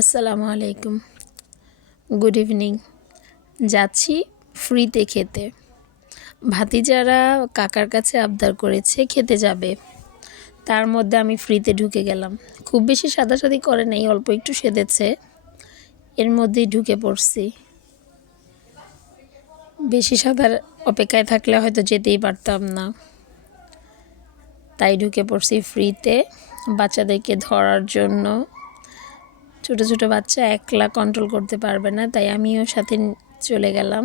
আসসালামু আলাইকুম। Good evening যাচ্ছি ফ্রিতে খেতে। ভাতিজারা কাকার কাছে আবদার করেছে খেতে যাবে। তার মধ্যে আমি ফ্রিতে ঢুকে গেলাম। খুব বেশি সাদাসাদি করে নেই, অল্প একটু সেদেছে এর মধ্যেই ঢুকে পড়ছি। বেশি সাদার অপেক্ষায় থাকলে হয়তো যেতেই পারতাম না। তাই ঢুকে পড়ছি ফ্রিতে বাচ্চাদেরকে ধরার জন্য ছোট ছোট বাচ্চা একলা কন্ট্রোল করতে পারবে না, তাই আমিও সাথে চলে গেলাম।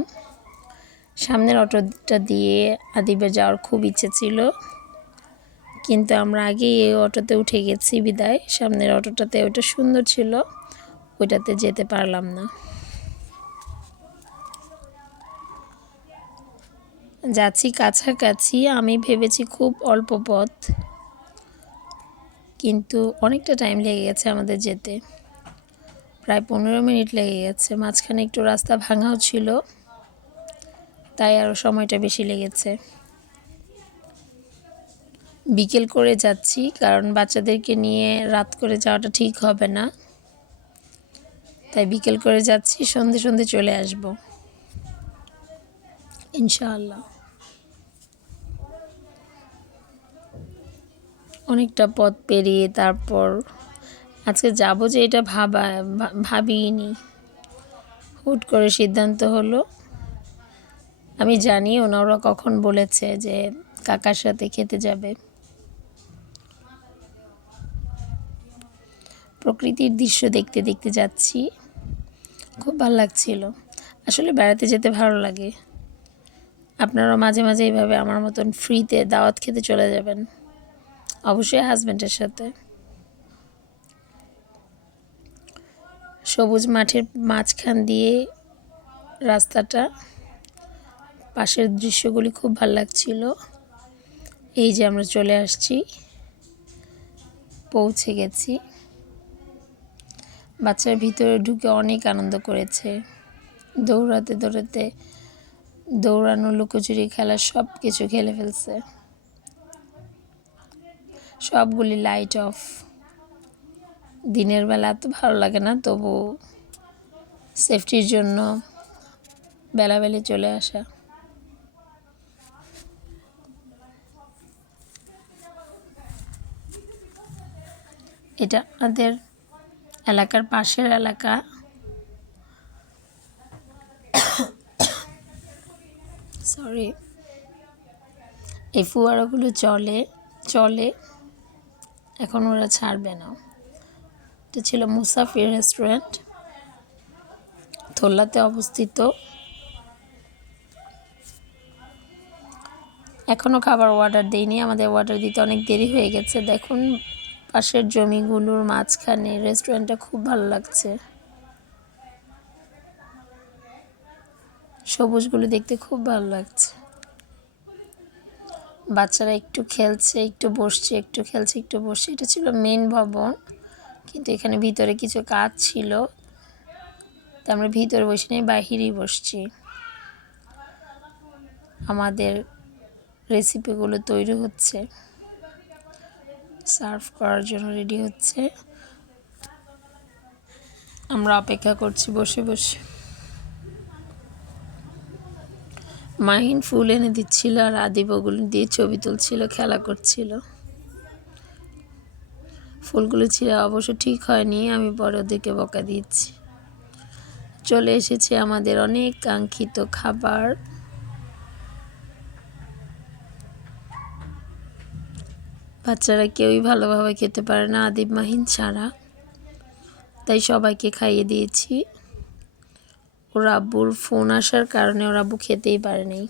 সামনের অটোটা দিয়ে আদিবে যাওয়ার খুব ইচ্ছে ছিল। কিন্তু আমরা আগেই এই অটোতে উঠে গেছি বিদায়। সামনের অটোটাতে ওটা সুন্দর ছিল, ওইটাতে যেতে পারলাম না। যাচ্ছি কাছাকাছি, আমি ভেবেছি খুব অল্প পথ, কিন্তু অনেকটা টাইম লেগে গেছে আমাদের যেতে। প্রায় পনেরো মিনিট লেগে গেছে। মাঝখানে একটু রাস্তা ভাঙাও ছিল, তাই আরও সময়টা বেশি লেগেছে। বিকেল করে যাচ্ছি, কারণ বাচ্চাদেরকে নিয়ে রাত করে যাওয়াটা ঠিক হবে না। তাই বিকেল করে যাচ্ছি, সন্ধে সন্ধে চলে আসব। ইনশাআল্লাহ। অনেকটা পথ পেরিয়ে তারপর আজকে যাব যে এটা ভাবা ভাবিনি। হুট করে সিদ্ধান্ত হলো। আমি জানি ওনারা কখন বলেছে যে কাকার সাথে খেতে যাবে। প্রকৃতির দৃশ্য দেখতে দেখতে যাচ্ছি। খুব ভালো লাগছিল। আসলে বেড়াতে যেতে ভালো লাগে। আপনারাও মাঝে মাঝে এইভাবে আমার মতন ফ্রিতে দাওয়াত খেতে চলে যাবেন। অবশ্যই হাজব্যান্ডের সাথে। সবুজ মাঠের মাঝখান দিয়ে রাস্তাটা। পাশের দৃশ্যগুলি খুব ভালো লাগছিল। এই যে আমরা চলে আসছি। পৌঁছে গেছি। বাচ্চার ভিতরে ঢুকে অনেক আনন্দ করেছে। দৌড়াতে দৌড়াতে দৌড়ানো, লুকোচুরি, খেলা সব কিছু খেলে ফেলছে। সবগুলি লাইট অফ দিনের বেলা তো ভালো লাগে না, তবু সেফটির জন্য বেলাবেলি চলে আসা। এটা আমাদের এলাকার পাশের এলাকা। সরি এই ফুয়ারাগুলো চলে চলে, এখন ওরা ছাড়বে না। এটা ছিল মুসাফির রেস্টুরেন্ট থোল্লাতে অবস্থিত। এখনও খাবার অর্ডার দিইনি, আমাদের অর্ডার দিতে অনেক দেরি হয়ে গেছে। দেখুন, পাশের জমিগুলোর মাঝখানে রেস্টুরেন্টটা খুব ভালো লাগছে। সবুজগুলো দেখতে খুব ভালো লাগছে। বাচ্চারা একটু খেলছে, একটু বসছে, একটু খেলছে, একটু বসছে। এটা ছিল মেন ভবন। কিন্তু এখানে ভিতরে কিছু কাজ ছিল। তা আমরা ভিতরে বসে নেই, বাহিরেই বসছি। আমাদের রেসিপিগুলো তৈরি হচ্ছে। সার্ভ করার জন্য রেডি হচ্ছে। আমরা অপেক্ষা করছি বসে বসে। মাহিন ফুল এনে দিচ্ছিল আর আদি বগুলো দিয়ে ছবি তুলছিল, খেলা করছিল। ফুলগুলো ছিল অবশ্য ঠিক হয়নি, আমি পরে ওদেরকে বকা দিচ্ছি। চলে এসেছে আমাদের অনেক কাঙ্ক্ষিত খাবার। বাচ্চারা কেউই ভালোভাবে খেতে পারে না, আদিব, মাহিন ছাড়া তাই সবাইকে খাইয়ে দিয়েছি। ওর আব্বুর ফোন আসার কারণে ওর আব্বু খেতেই পারেনি।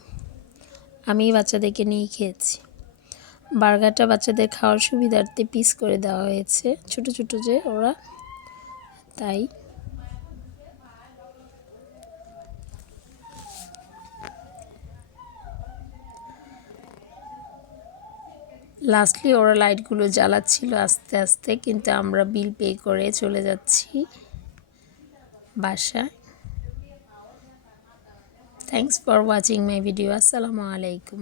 আমি বাচ্চাদেরকে নিয়ে খেয়েছি। বার্গারটা বাচ্চাদের খাওয়ার সুবিধার্থে পিস করে দেওয়া হয়েছে। ছোট ছোট যে ওরা, তাই। লাস্টলি ওরা লাইটগুলো জ্বালাচ্ছিল আস্তে আস্তে, কিন্তু আমরা বিল পে করে চলে যাচ্ছি বাসায়। Thanks for watching my video আসসালামু আলাইকুম